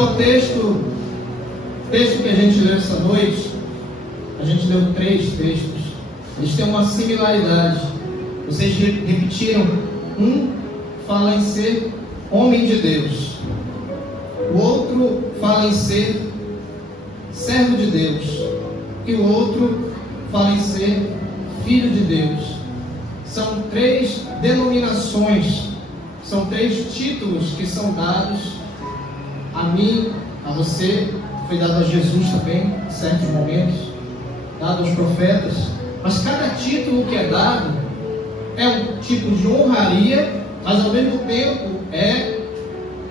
Então o texto que a gente leu essa noite, a gente leu 3 textos, eles têm uma similaridade. Vocês repetiram, um fala em ser homem de Deus, o outro fala em ser servo de Deus, e o outro fala em ser filho de Deus. São 3 denominações, são 3 títulos que são dados a mim, a você, foi dado a Jesus também, em certos momentos, dado aos profetas. Mas cada título que é dado é um tipo de honraria, mas ao mesmo tempo é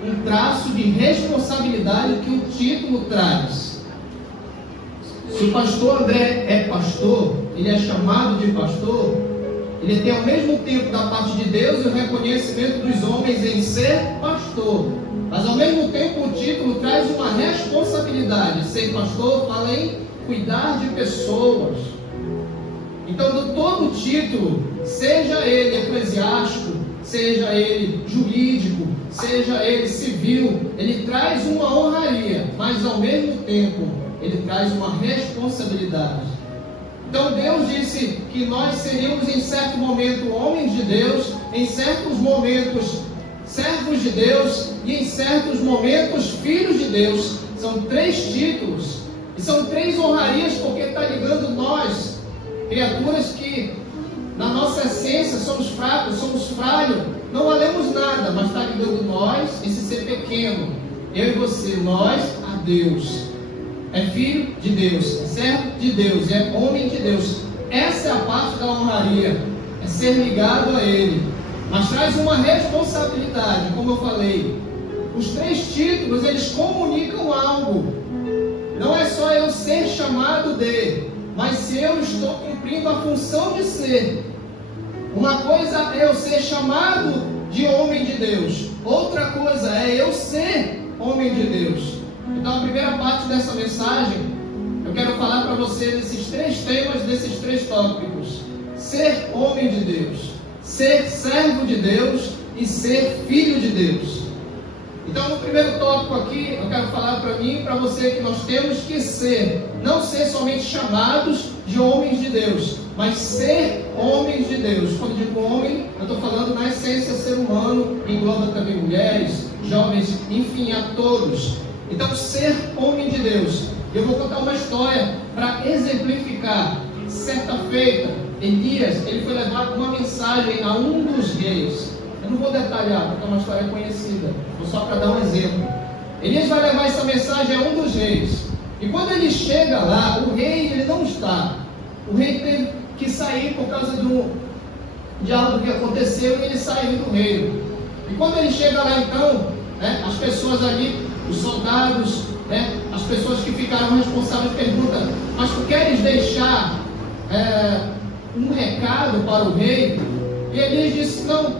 um traço de responsabilidade que o título traz. Se o pastor André é pastor, ele é chamado de pastor, ele tem ao mesmo tempo da parte de Deus o reconhecimento dos homens em ser pastor, mas ao mesmo tempo o título traz uma responsabilidade. Ser pastor fala em cuidar de pessoas. Então, do todo título, seja ele eclesiástico, seja ele jurídico, seja ele civil, ele traz uma honraria, mas ao mesmo tempo ele traz uma responsabilidade. Então Deus disse que nós seríamos em certo momento homens de Deus, em certos momentos servos de Deus e em certos momentos filhos de Deus. São 3 títulos e são 3 honrarias, porque está ligando nós, criaturas que na nossa essência somos fracos, somos falhos, não valemos nada, mas está ligando nós, esse ser pequeno, eu e você, nós a Deus. É filho de Deus, é servo de Deus, é homem de Deus. Essa é a parte da honraria, é ser ligado a Ele. Mas traz uma responsabilidade, como eu falei. Os 3 títulos, eles comunicam algo. Não é só eu ser chamado de, mas se eu estou cumprindo a função de ser. Uma coisa é eu ser chamado de homem de Deus, outra coisa é eu ser homem de Deus. Então a primeira parte dessa mensagem, eu quero falar para você desses 3 temas, desses 3 tópicos: ser homem de Deus, ser servo de Deus e ser filho de Deus. Então no primeiro tópico aqui, eu quero falar para mim e para você que nós temos que ser, não ser somente chamados de homens de Deus, mas ser homens de Deus. Quando digo homem, eu estou falando na essência ser humano, engloba também mulheres, jovens, enfim, a todos. Então, ser homem de Deus. Eu vou contar uma história para exemplificar. Certa feita, Elias, ele foi levar uma mensagem a um dos reis. Eu não vou detalhar, porque é uma história conhecida, vou só para dar um exemplo. Elias vai levar essa mensagem a um dos reis. E quando ele chega lá, o rei ele não está. O rei teve que sair por causa de algo que aconteceu e ele saiu do reino. E quando ele chega lá então, as pessoas ali, os soldados, as pessoas que ficaram responsáveis perguntam: mas tu queres deixar um recado para o rei? E Elias disse: não,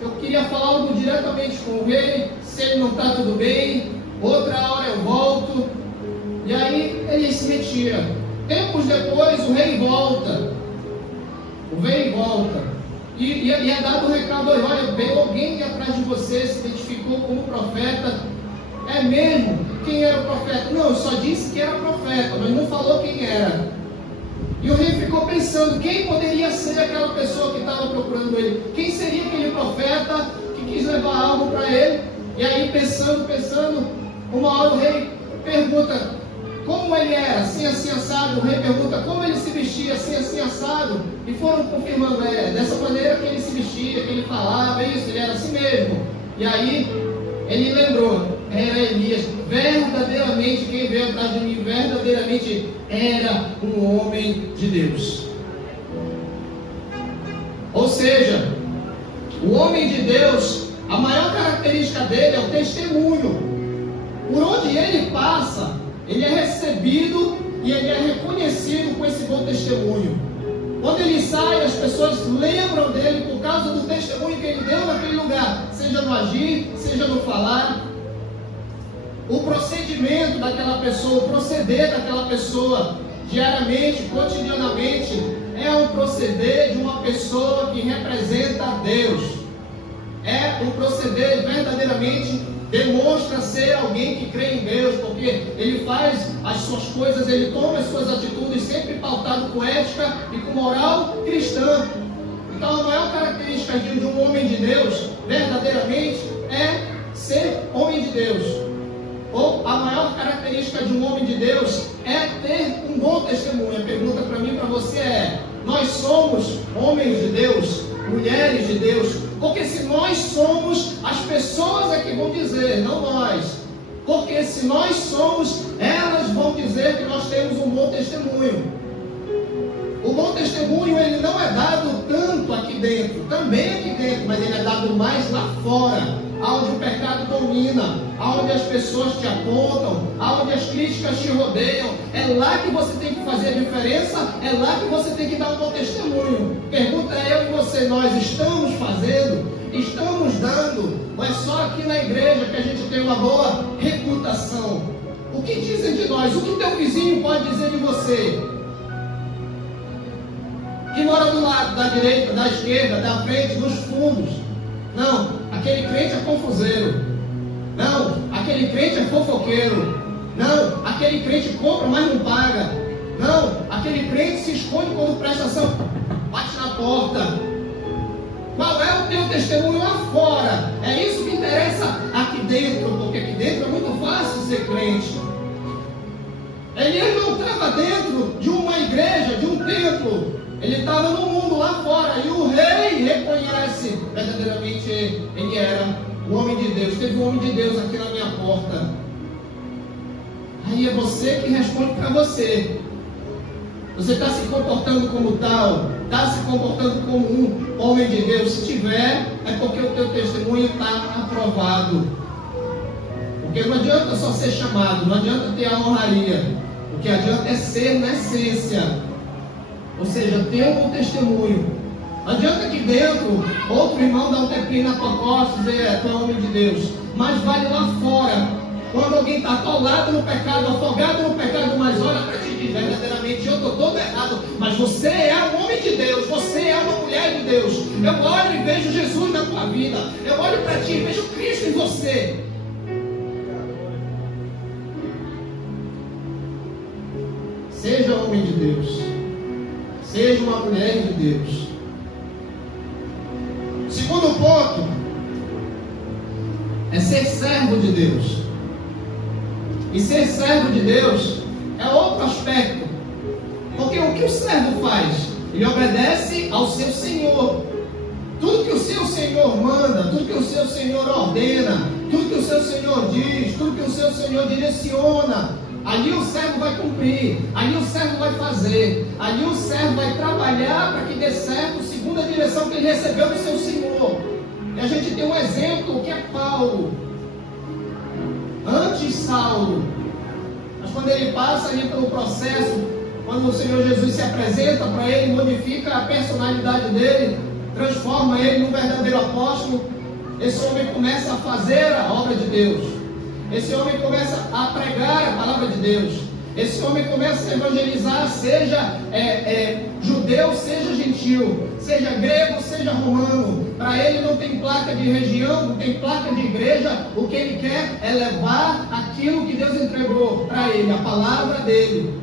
eu queria falar algo diretamente com o rei, se ele não está tudo bem, outra hora eu volto. E aí ele se retira. Tempos depois o rei volta. E é dado o recado: olha, veio alguém atrás de você, se identificou como profeta. É mesmo? Quem era o profeta? Não, só disse que era profeta, mas não falou quem era. E o rei ficou pensando: quem poderia ser aquela pessoa que estava procurando ele? Quem seria aquele profeta que quis levar algo para ele? E aí pensando, uma hora o rei pergunta como ele era, assim, assim, assado. O rei pergunta como ele se vestia, assim, assim, assado. E foram confirmando, dessa maneira que ele se vestia, que ele falava, isso, ele era assim mesmo. E aí ele lembrou: era Elias, verdadeiramente quem veio atrás de mim, verdadeiramente era um homem de Deus. Ou seja, o homem de Deus, a maior característica dele é o testemunho. Por onde ele passa, ele é recebido e ele é reconhecido com esse bom testemunho. Quando ele sai, as pessoas lembram dele por causa do testemunho que ele deu naquele lugar, seja no agir, seja no falar. O procedimento daquela pessoa, o proceder daquela pessoa, diariamente, cotidianamente, é um proceder de uma pessoa que representa a Deus. É um proceder verdadeiramente demonstra ser alguém que crê em Deus, porque ele faz as suas coisas, ele toma as suas atitudes sempre pautado com ética e com moral cristã. Então a maior característica de um homem de Deus, verdadeiramente, é ser homem de Deus. Ou a maior característica de um homem de Deus é ter um bom testemunho. A pergunta para mim e para você é: nós somos homens de Deus, mulheres de Deus? Porque se nós somos, as pessoas é que vão dizer, não nós. Porque se nós somos, elas vão dizer que nós temos um bom testemunho. O bom testemunho, ele não é dado tanto aqui dentro, também aqui dentro, mas ele é dado mais lá fora, onde o pecado domina, onde as pessoas te apontam, onde as críticas te rodeiam. É lá que você tem que fazer a diferença, é lá que você tem que dar um bom testemunho. Pergunta é eu e você: nós estamos fazendo? Estamos dando? Ou é só aqui na igreja que a gente tem uma boa reputação? O que dizem de nós? O que teu vizinho pode dizer de você? Que mora do lado, da direita, da esquerda, da frente, dos fundos. Não, aquele crente é confuseiro. Não, aquele crente é fofoqueiro. Não, aquele crente compra, mas não paga. Não, aquele crente se esconde quando presta atenção, bate na porta. Qual é o teu testemunho lá fora? É isso que interessa aqui dentro, porque aqui dentro é muito fácil ser crente. Ele não estava dentro de uma igreja, de um templo. Ele estava no mundo lá fora, e o rei reconhece verdadeiramente ele era o homem de Deus. Teve um homem de Deus aqui na minha porta. Aí é você que responde para você. Você está se comportando como tal? Está se comportando como um homem de Deus? Se tiver, é porque o teu testemunho está aprovado. Porque não adianta só ser chamado, não adianta ter a honraria. O que adianta é ser na essência. Ou seja, ter um bom testemunho. Não adianta aqui dentro outro irmão dar um tempinho na tua costa e dizer: tu é homem de Deus. Mas vale lá fora. Quando alguém está atolado no pecado, afogado no pecado, mas olha para ti e diz: verdadeiramente eu estou todo errado, mas você é um homem de Deus, você é uma mulher de Deus. Eu olho e vejo Jesus na tua vida. Eu olho para ti e vejo Cristo em você. Seja homem de Deus. Seja uma mulher de Deus. Segundo ponto é ser servo de Deus. E ser servo de Deus é outro aspecto. Porque o que o servo faz? Ele obedece ao seu Senhor. Tudo que o seu Senhor manda, tudo que o seu Senhor ordena, tudo que o seu Senhor diz, tudo que o seu Senhor direciona, ali o servo vai cumprir, ali o servo vai fazer, ali o servo vai trabalhar para que dê certo segundo a direção que ele recebeu do seu Senhor. E a gente tem um exemplo que é Paulo, antes Saulo, mas quando ele passa ali pelo processo, quando o Senhor Jesus se apresenta para ele, modifica a personalidade dele, transforma ele num verdadeiro apóstolo, esse homem começa a fazer a obra de Deus. Esse homem começa a pregar a palavra de Deus. Esse homem começa a evangelizar, seja judeu, seja gentil, seja grego, seja romano. Para ele não tem placa de região, não tem placa de igreja. O que ele quer é levar aquilo que Deus entregou para ele, a palavra dele.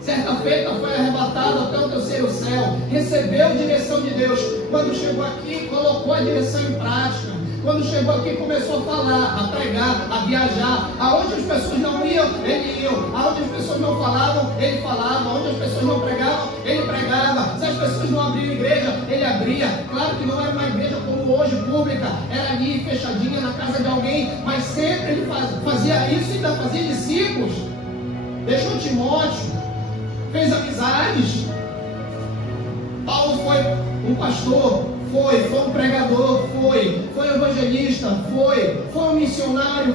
Certa feita foi arrebatado até o terceiro céu, recebeu direção de Deus. Quando chegou aqui, colocou a direção em prática. Quando chegou aqui, começou a falar, a pregar, a viajar. Aonde as pessoas não iam, ele ia. Aonde as pessoas não falavam, ele falava. Aonde as pessoas não pregavam, ele pregava. Se as pessoas não abriam igreja, ele abria. Claro que não era uma igreja como hoje, pública. Era ali, fechadinha, na casa de alguém. Mas sempre ele fazia isso e ainda fazia discípulos. Deixou Timóteo. Fez amizades. Paulo foi um pastor, foi um pregador, foi evangelista, foi um missionário,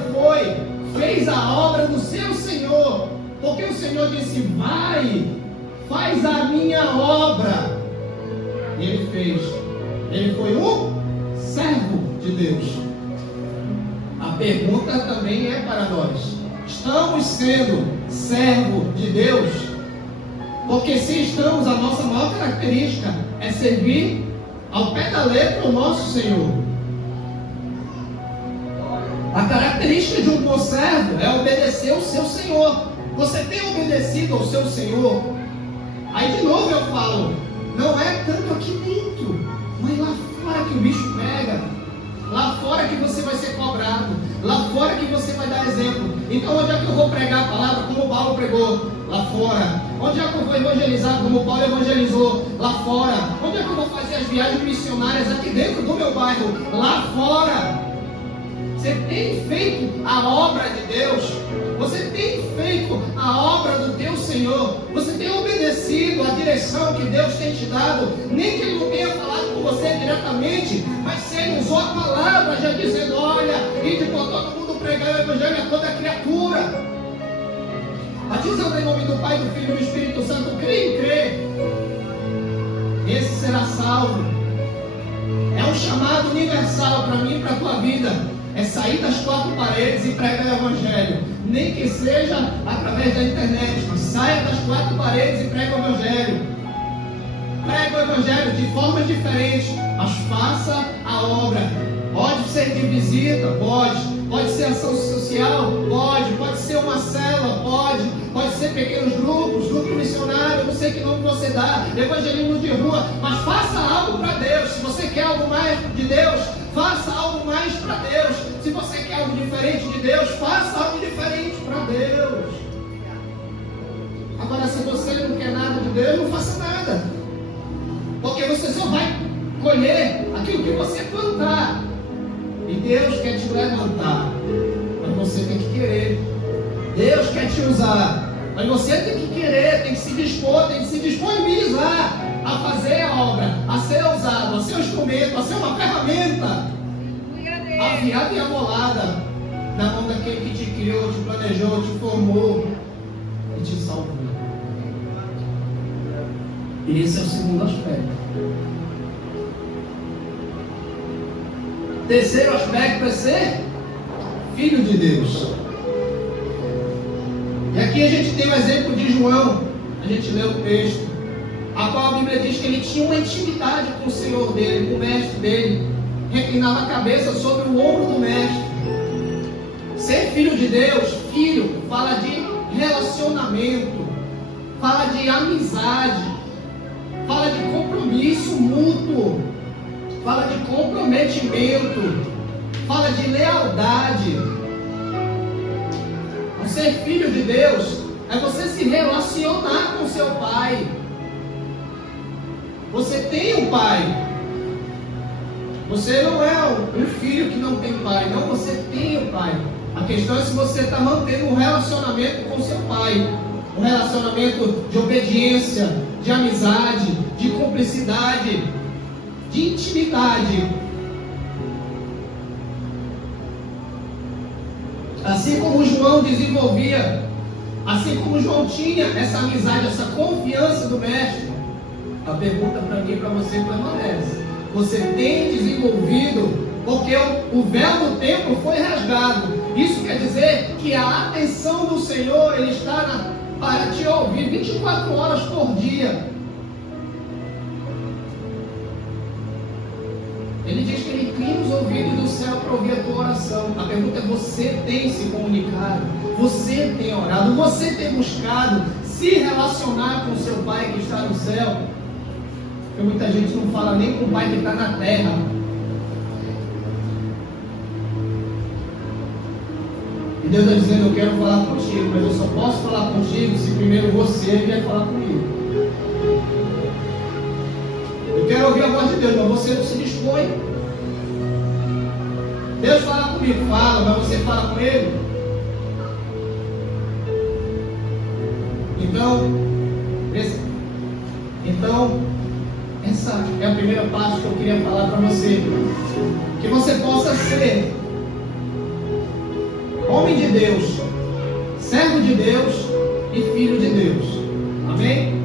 fez a obra do seu Senhor, porque o Senhor disse: vai, faz a minha obra. E ele fez. Ele foi um servo de Deus. A pergunta também é para nós: estamos sendo servo de Deus? Porque se estamos, a nossa maior característica é servir ao pé da letra o nosso Senhor. A característica de um bom servo é obedecer ao seu Senhor. Você tem obedecido ao seu Senhor? Aí de novo eu falo, não é tanto aqui dentro, mas lá fora que o bicho pega. Lá fora que você vai ser cobrado. Lá fora que você vai dar exemplo. Então onde é que eu vou pregar a palavra como Paulo pregou? Lá fora. Onde é que eu vou evangelizar como Paulo evangelizou? Lá fora. Onde é que eu vou fazer as viagens missionárias aqui dentro do meu bairro? Lá fora. Você tem feito a obra de Deus? Você tem feito a obra do teu Senhor? Você tem obedecido a direção que Deus tem te dado? Nem que Ele não tenha falado com você diretamente, mas se Ele usou a palavra já dizendo, olha, ide por todo mundo pregar o Evangelho a toda criatura. Batizando em nome do Pai, do Filho e do Espírito Santo, crê e crê. Esse será salvo. É um chamado universal para mim e para a tua vida. É sair das quatro paredes e pregar o Evangelho. Nem que seja através da internet. Saia das quatro paredes e prega o Evangelho. Prega o Evangelho de formas diferentes, mas faça a obra. Pode ser de visita? Pode. Pode ser ação social? Pode. Pode ser uma célula? Pode. Pode ser pequenos grupos, grupo missionário, eu não sei que nome você dá, evangelismo de rua, mas faça algo para Deus. Se você quer algo mais de Deus, faça algo mais para Deus. Se você quer algo diferente de Deus, faça algo diferente para Deus. Agora, se você não quer nada de Deus, não faça nada. Porque você só vai colher aquilo que você plantar. E Deus quer te levantar. Mas você tem que querer. Deus quer te usar. Mas você tem que querer, tem que se dispor, tem que se disponibilizar a fazer a obra, a ser usado, a ser um instrumento, a ser uma ferramenta. Afiada e amolada na mão daquele que te criou, te planejou, te formou e te salvou. E esse é o segundo aspecto. Terceiro aspecto é ser filho de Deus. E aqui a gente tem o exemplo de João. A gente lê o texto, a qual a Bíblia diz que ele tinha uma intimidade com o Senhor dele, com o mestre dele. Reclinava a cabeça sobre o ombro do mestre. Ser filho de Deus, filho, fala de relacionamento, fala de amizade, fala de compromisso mútuo, fala de comprometimento, fala de lealdade. Ser filho de Deus é você se relacionar com seu pai. Você tem um pai. Você não é um filho que não tem pai. Não, você tem um pai. A questão é se você está mantendo um relacionamento com seu pai. Um relacionamento de obediência, de amizade, de cumplicidade, de intimidade. Assim como João desenvolvia, assim como João tinha essa amizade, essa confiança do mestre, a pergunta para mim e para você permanece. Você tem desenvolvido, porque o véu do templo foi rasgado. Isso quer dizer que a atenção do Senhor, Ele está para te ouvir 24 horas por dia. Ele diz que Ele inclina os ouvidos do céu para ouvir a tua oração. A pergunta é: você tem se comunicado? Você tem orado? Você tem buscado se relacionar com o seu Pai que está no céu? Porque muita gente não fala nem com o Pai que está na terra. E Deus está dizendo: eu quero falar contigo, mas eu só posso falar contigo se primeiro você vier falar comigo. Eu quero ouvir a voz de Deus, mas você não se dispõe. Deus fala comigo, fala, mas você fala com Ele. Então, essa é a primeira parte que eu queria falar para você. Que você possa ser homem de Deus, servo de Deus e filho de Deus. Amém?